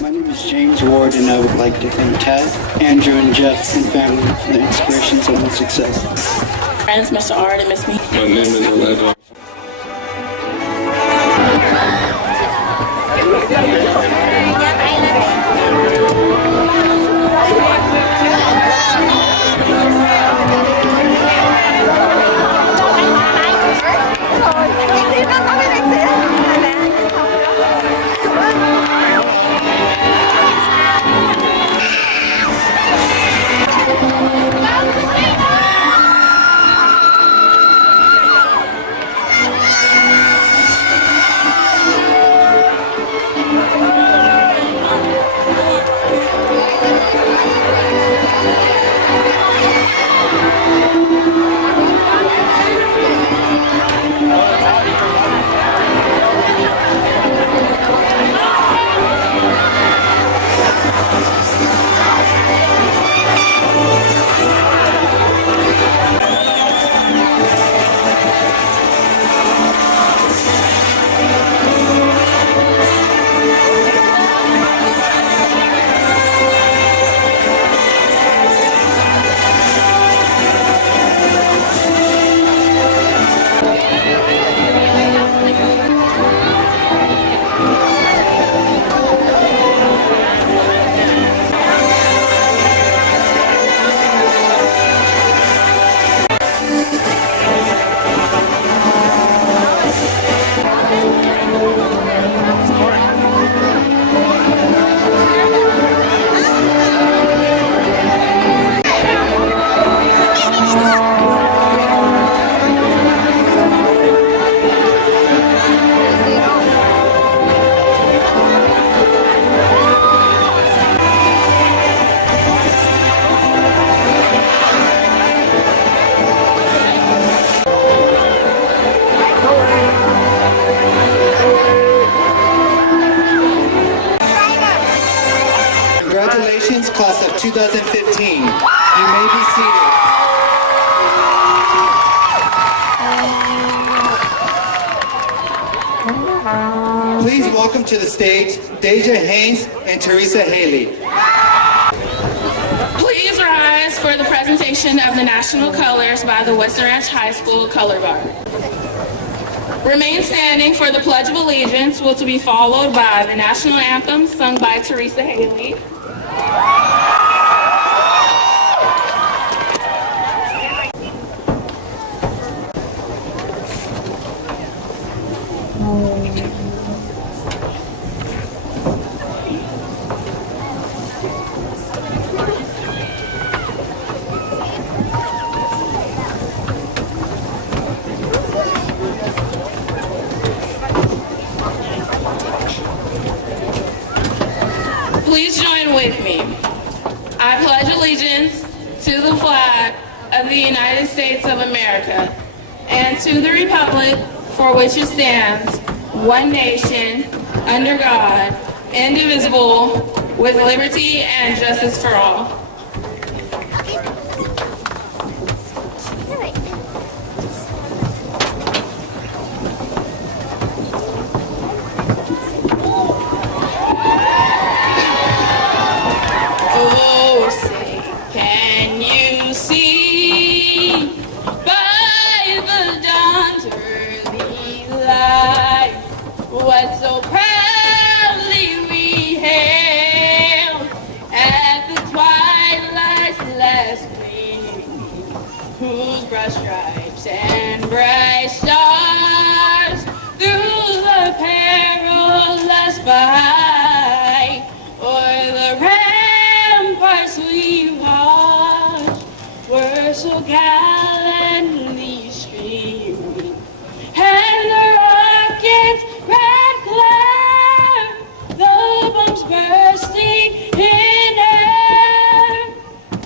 My name is James Ward, and I would like to thank Tad, Andrew, and Jeff and family for the inspirations of my success. Friends, Mr. Ard and Miss Me. My name is Aledo. Congratulations, class of 2015. You may be seated. Please welcome to the stage Deja Haynes and Teresa Haley. Please rise for the presentation of the national colors by the Western Ranch High School Color Guard. Remain standing for the Pledge of Allegiance, which will be followed by the national anthem sung by Teresa Haley. Please join with me. I pledge allegiance to the flag of the United States of America and to the republic for which it stands, one nation, under God, indivisible, with liberty and justice for all. Oh, say, can you see by the dawn's early light what so proudly we hailed at the twilight's last gleaming, whose broad stripes and bright stars through the perilous fight o'er the ramparts we watched were so gallantly streaming, and the rockets' red glare, the bombs bursting in air,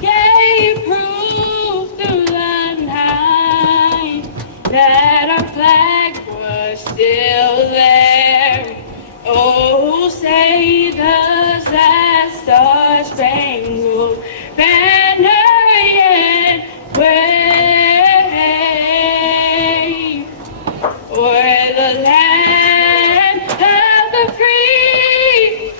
gave proof through the night that our flag was still there. Oh, say does that star-spangled banner yet wave o'er the land of the free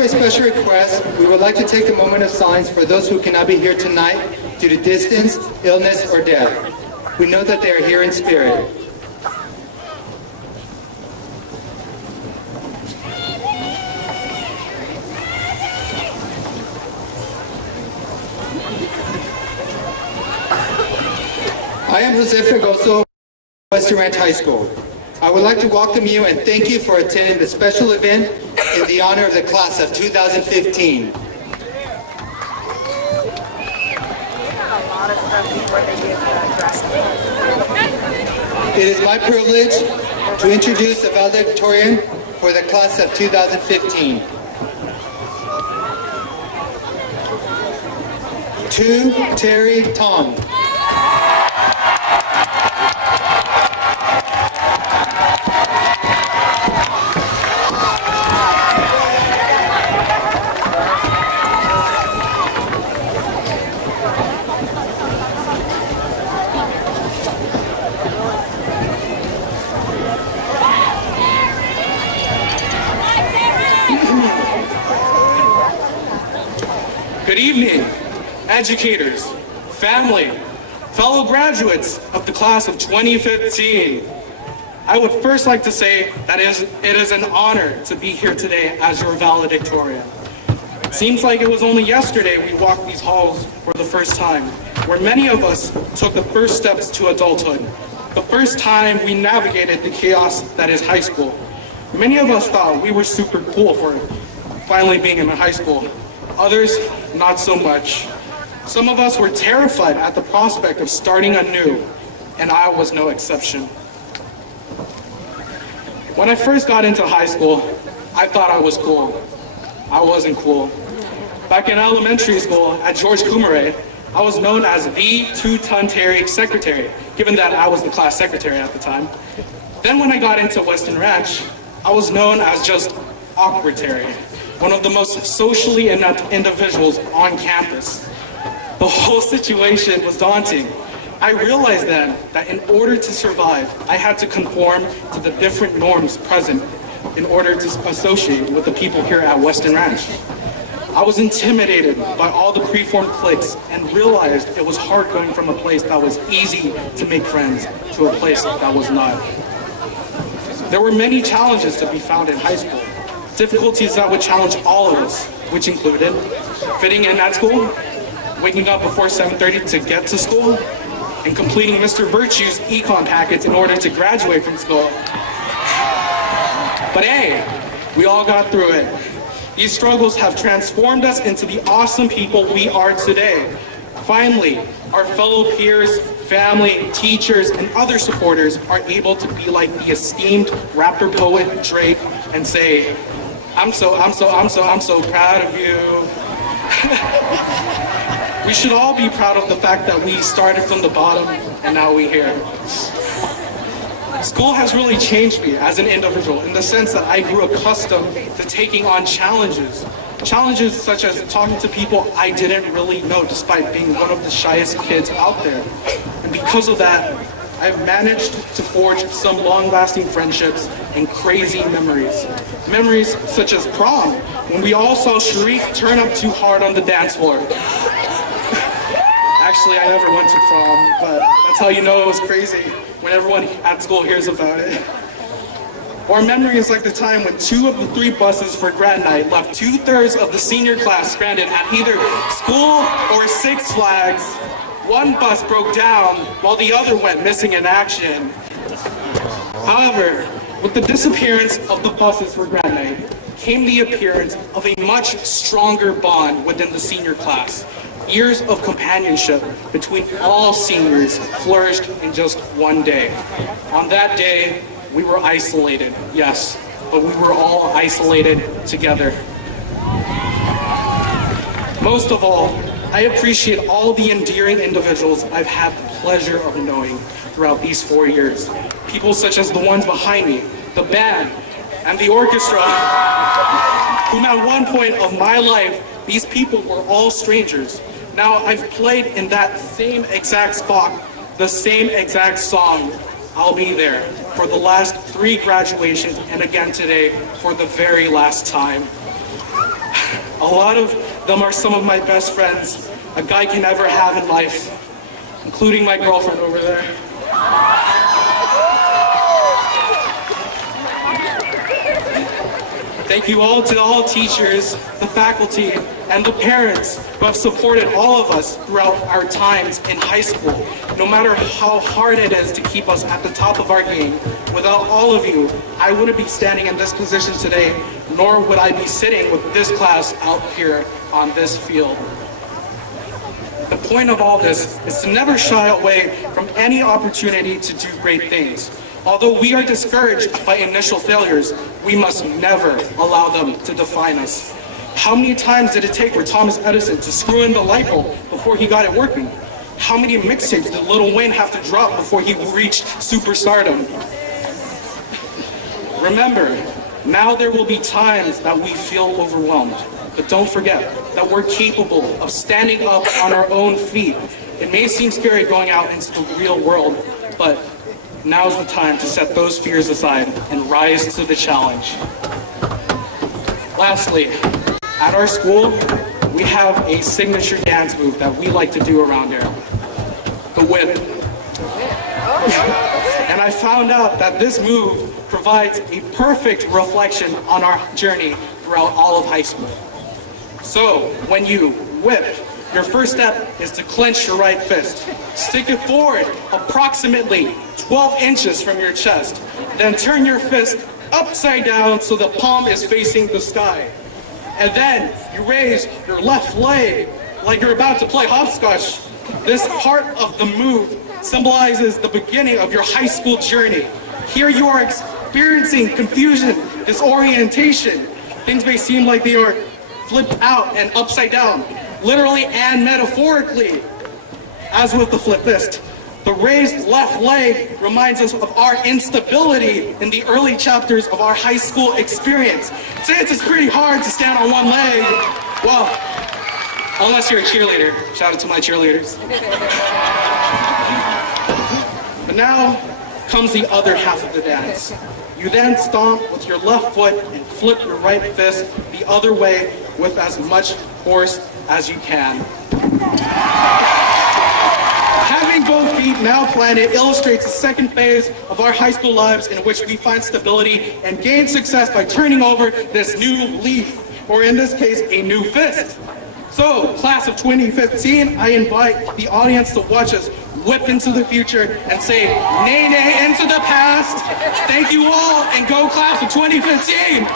per a special request, we would like to take a moment of silence for those who cannot be here tonight due to distance, illness, or death. We know that they are here in spirit. I am Jose Fregoso, Western Ranch High School. I would like to welcome you and thank you for attending the special event in the honor of the class of 2015. It is my privilege to introduce the valedictorian for the class of 2015. To Terry Tong. Good evening, educators, family, fellow graduates of the class of 2015. I would first like to say that it is an honor to be here today as your valedictorian. It seems like it was only yesterday we walked these halls for the first time, where many of us took the first steps to adulthood, the first time we navigated the chaos that is high school. Many of us thought we were super cool for finally being in high school. Others, not so much. Some of us were terrified at the prospect of starting anew, and I was no exception. When I first got into high school, I thought I was cool. I wasn't cool. Back in elementary school at George Coomeray, I was known as the two-ton Terry secretary, given that I was the class secretary at the time. Then when I got into Western Ranch, I was known as just Awkward Terry, one of the most socially inept individuals on campus. The whole situation was daunting. I realized then that in order to survive, I had to conform to the different norms present in order to associate with the people here at Western Ranch. I was intimidated by all the preformed cliques and realized it was hard going from a place that was easy to make friends to a place that was not. There were many challenges to be found in high school. Difficulties that would challenge all of us, which included fitting in at school, waking up before 7:30 to get to school, and completing Mr. Virtue's econ packets in order to graduate from school. But hey, we all got through it. These struggles have transformed us into the awesome people we are today. Finally, our fellow peers, family, teachers, and other supporters are able to be like the esteemed rapper poet Drake and say, I'm so proud of you. We should all be proud of the fact that we started from the bottom and now we're here. School has really changed me as an individual in the sense that I grew accustomed to taking on challenges. Challenges such as talking to people I didn't really know despite being one of the shyest kids out there. And because of that, I've managed to forge some long-lasting friendships and crazy memories. Memories such as prom, when we all saw Sharif turn up too hard on the dance floor. Actually, I never went to prom, but that's how you know it was crazy when everyone at school hears about it. Or memories like the time when 2 of the 3 buses for grad night left 2/3 of the senior class stranded at either school or Six Flags. One bus broke down while the other went missing in action. However, with the disappearance of the buses for grad night came the appearance of a much stronger bond within the senior class. Years of companionship between all seniors flourished in just one day. On that day, we were isolated, yes, but we were all isolated together. Most of all, I appreciate all the endearing individuals I've had the pleasure of knowing throughout these 4 years. People such as the ones behind me, the band, and the orchestra, whom at one point of my life, these people were all strangers. Now I've played in that same exact spot, the same exact song, I'll Be There, for the last 3 graduations, and again today for the very last time. A lot of them are some of my best friends a guy can ever have in life, including my girlfriend over there. Thank you all to all teachers, the faculty, and the parents who have supported all of us throughout our times in high school. No matter how hard it is to keep us at the top of our game, without all of you, I wouldn't be standing in this position today, nor would I be sitting with this class out here on this field. The point of all this is to never shy away from any opportunity to do great things. Although we are discouraged by initial failures, we must never allow them to define us. How many times did it take for Thomas Edison to screw in the light bulb before he got it working? How many mixtapes did Lil Wayne have to drop before he reached superstardom? Remember, now there will be times that we feel overwhelmed, but don't forget that we're capable of standing up on our own feet. It may seem scary going out into the real world, but now's the time to set those fears aside and rise to the challenge. Lastly, at our school, we have a signature dance move that we like to do around here, the whip. And I found out that this move provides a perfect reflection on our journey throughout all of high school. So, when you whip, your first step is to clench your right fist. Stick it forward approximately 12 inches from your chest. Then turn your fist upside down so the palm is facing the sky. And then you raise your left leg like you're about to play hopscotch. This part of the move symbolizes the beginning of your high school journey. Here you are experiencing confusion, disorientation. Things may seem like they are flipped out and upside down, literally and metaphorically. As with the flip fist, the raised left leg reminds us of our instability in the early chapters of our high school experience. Since it's pretty hard to stand on one leg, well, unless you're a cheerleader. Shout out to my cheerleaders. But now comes the other half of the dance. You then stomp with your left foot and flip your right fist the other way with as much force as you can. Having both feet now planted illustrates the second phase of our high school lives in which we find stability and gain success by turning over this new leaf, or in this case, a new fist. So, class of 2015, I invite the audience to watch us whip into the future and say, nay, nay, into the past. Thank you all, and go class of 2015.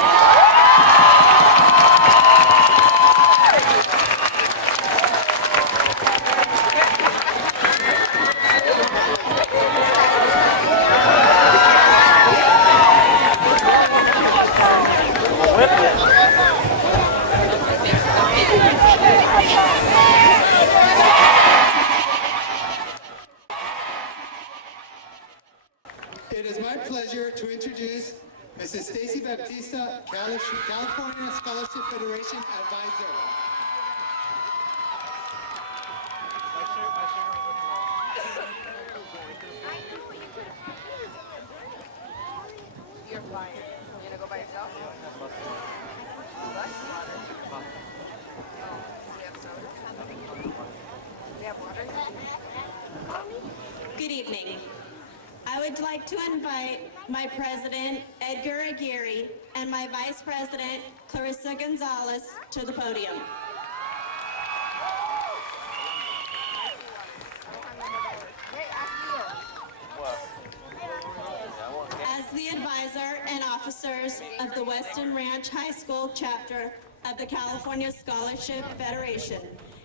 It is my pleasure to introduce Mrs. Stacy Baptista, California Scholarship Federation Advisor. You're flying. You gonna go by yourself? Good evening. I would like to invite my president, Edgar Aguirre, and my vice president, Clarissa Gonzalez, to the podium. As the advisor and officers of the Weston Ranch High School chapter of the California Scholarship Federation,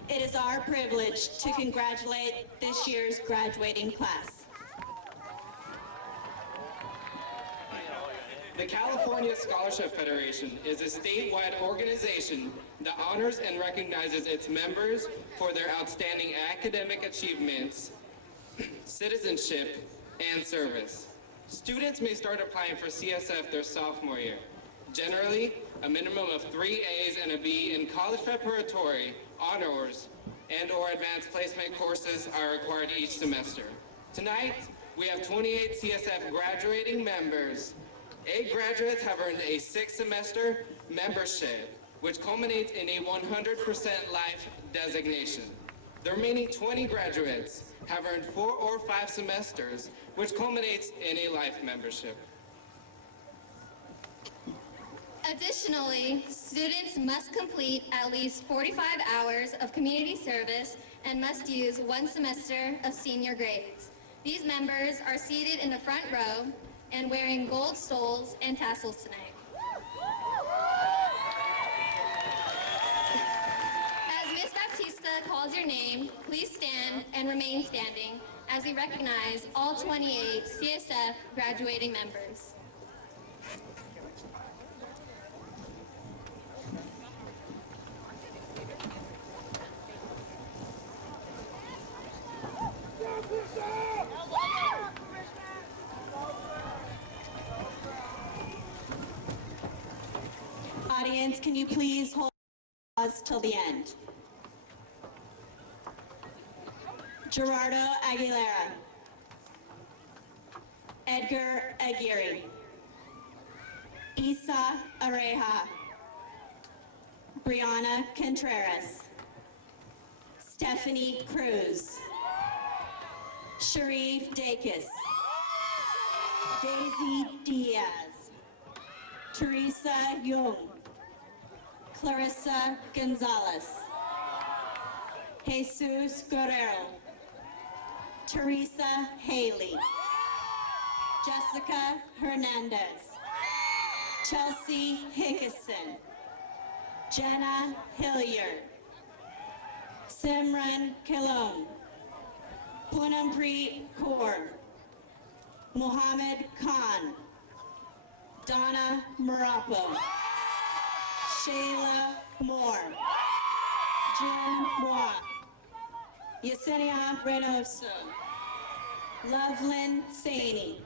it is our privilege to congratulate this year's graduating class. The California Scholarship Federation is a statewide organization that honors and recognizes its members for their outstanding academic achievements, citizenship, and service. Students may start applying for CSF their sophomore year. Generally, a minimum of 3 A's and a B in college preparatory, honors, and/or advanced placement courses are required each semester. Tonight, we have 28 CSF graduating members. 8 graduates have earned a 6-semester membership which culminates in a 100% life designation. The remaining 20 graduates have earned 4 or 5 semesters, which culminates in a life membership. Additionally, students must complete at least 45 hours of community service and must use 1 semester of senior grades. These members are seated in the front row and wearing gold stoles and tassels tonight. As Ms. Baptista calls your name, please stand and remain standing as we recognize all 28 CSF graduating members. Audience, can you please hold us till the end? Gerardo Aguilera. Edgar Aguirre. Isa Areja. Brianna Contreras. Stephanie Cruz. Sharif Dacus. Daisy Diaz. Teresa Jung. Clarissa Gonzalez. Jesus Guerrero. Teresa Haley. Jessica Hernandez. Chelsea Hickison. Jenna Hilliard. Simran Kilon. Punampreet Kaur. Mohammed Khan. Donna Marapo. Shayla Moore. Jen Moore. Yesenia Reynoso. Loveland Saini.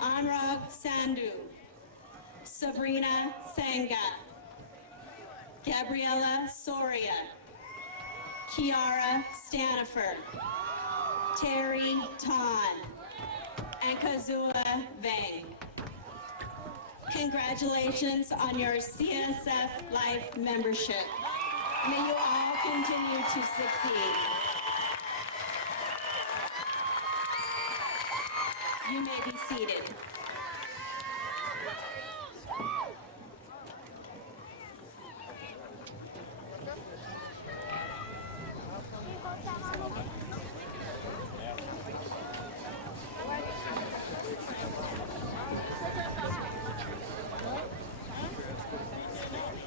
Anurag Sandhu. Sabrina Sanga. Gabriela Soria. Kiara Stanifer. Terry Ton. And Kazua Vang. Congratulations on your CSF Life membership. May you all continue to succeed. You may be seated.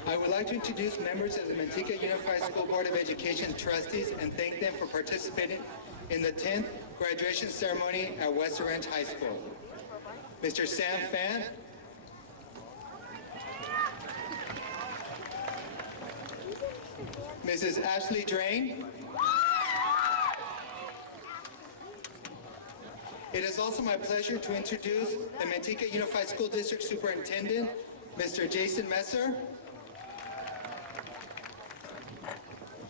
I would like to introduce members of the Manteca Unified School Board of Education trustees and thank them for participating in the 10th graduation ceremony at Western Ranch High School. Mr. Sam Fan, Mrs. Ashley Drain. It is also my pleasure to introduce the Manteca Unified School District Superintendent, Mr. Jason Messer,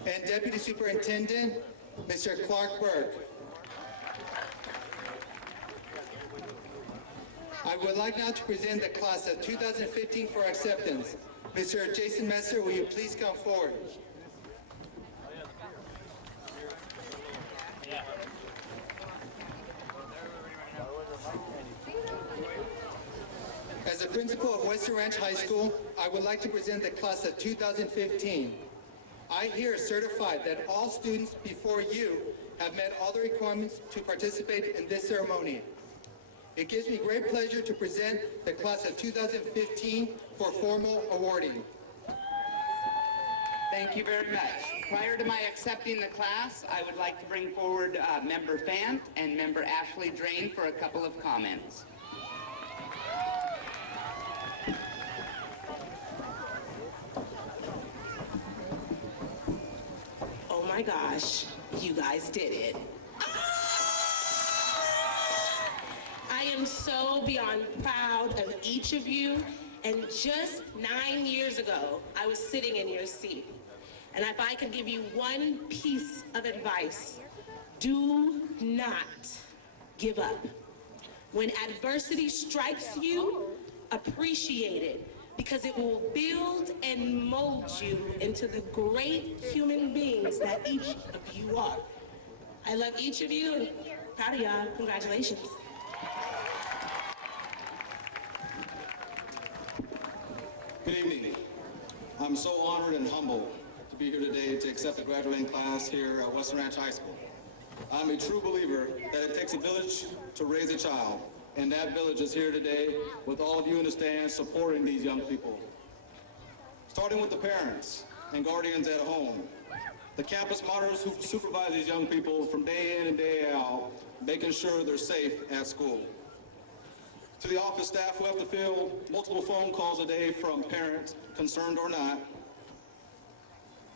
and Deputy Superintendent, Mr. Clark Burke. I would like now to present the class of 2015 for acceptance. Mr. Jason Messer, will you please come forward? As the principal of Western Ranch High School, I would like to present the class of 2015. I here certify that all students before you have met all the requirements to participate in this ceremony. It gives me great pleasure to present the class of 2015 for formal awarding. Thank you very much. Prior to my accepting the class, I would like to bring forward Member Fant and Member Ashley Drain for a couple of comments. Oh my gosh, you guys did it. I am so beyond proud of each of you. And just 9 years ago, I was sitting in your seat. And if I could give you one piece of advice, do not give up. When adversity strikes you, appreciate it, because it will build and mold you into the great human beings that each of you are. I love each of you and proud of y'all. Congratulations. Good evening. I'm so honored and humbled to be here today to accept the graduating class here at Western Ranch High School. I'm a true believer that it takes a village to raise a child, and that village is here today with all of you in the stands supporting these young people. Starting with the parents and guardians at home, the campus monitors who supervise these young people from day in and day out, making sure they're safe at school. To the office staff who have to field multiple phone calls a day from parents, concerned or not.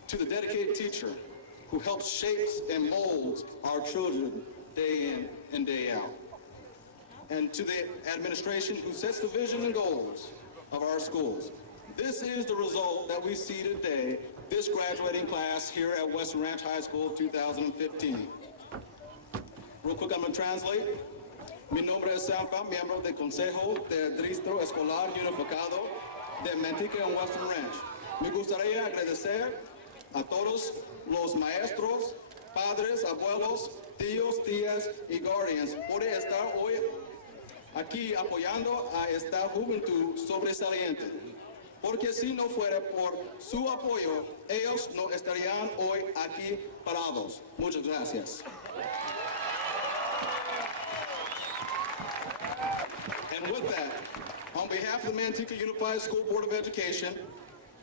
To the dedicated teacher who helps shapes and molds our children day in and day out. And to the administration who sets the vision and goals of our schools. This is the result that we see today, this graduating class here at Western Ranch High School 2015. Real quick, I'm going to translate. Mi nombre es Sampa, miembro del Consejo del Distrito Escolar Unificado de Manteca en Western Ranch. Me gustaría agradecer a todos los maestros, padres, abuelos, tíos, tías y guardians por estar hoy aquí apoyando a esta juventud sobresaliente. Porque si no fuera por su apoyo, ellos no estarían hoy aquí parados. Muchas gracias. And with that, on behalf of the Manteca Unified School Board of Education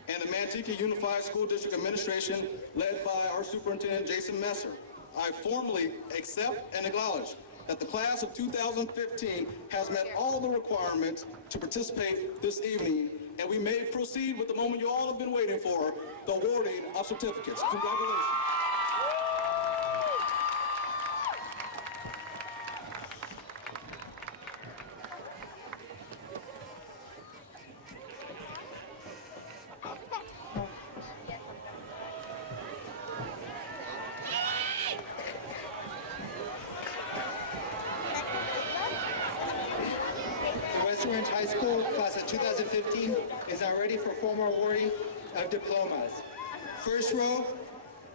and the Manteca Unified School District Administration, led by our Superintendent Jason Messer, I formally accept and acknowledge that the class of 2015 has met all the requirements to participate this evening, and we may proceed with the moment you all have been waiting for, the awarding of certificates. Congratulations. Western Ranch High School class of 2015 is now ready for formal awarding of diplomas. First row,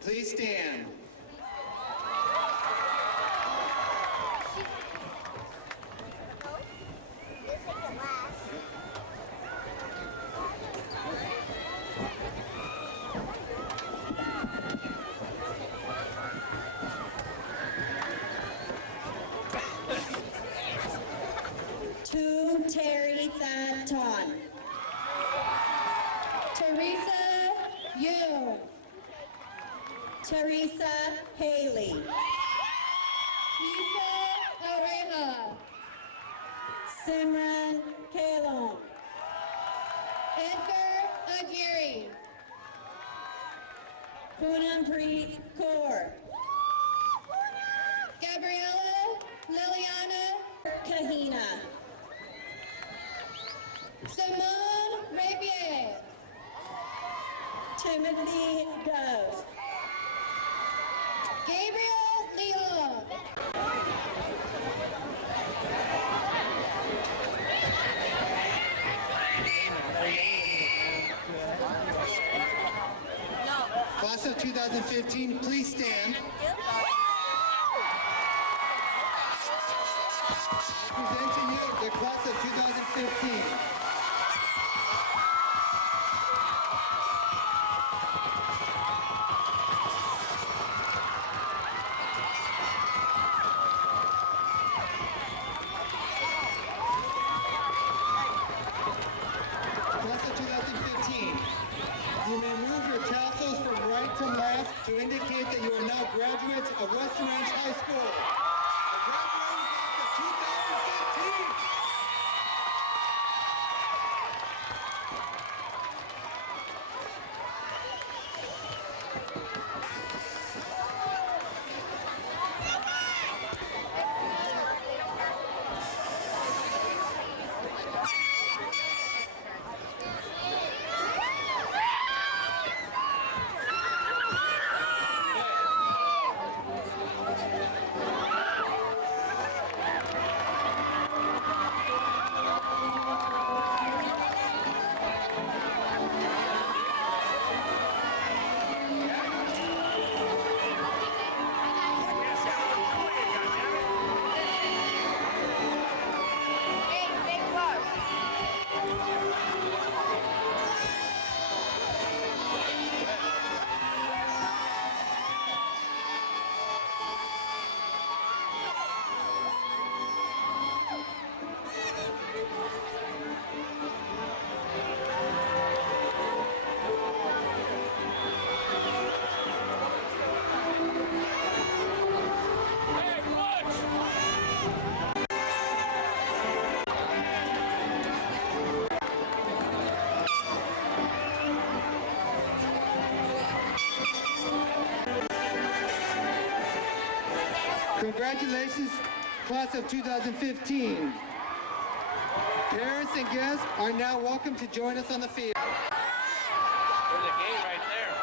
please stand. To Terry Thadton. Teresa Yu. Teresa Haley. Lisa Oreja. Simran Kalon. Edgar Aguirre. Poonampreet Kaur. Gabriella Liliana Kahina. Simone Rapier. Timothy Dove. Gabriel Leon. Class of 2015, please stand. Present to you the class of 2015. Class of 2015. You may move your tassels from right to left to indicate that you are now graduates of Western Ranch High School. The graduating class of 2015. Congratulations, class of 2015. Parents and guests are now welcome to join us on the field. There's a gate right there.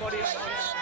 Body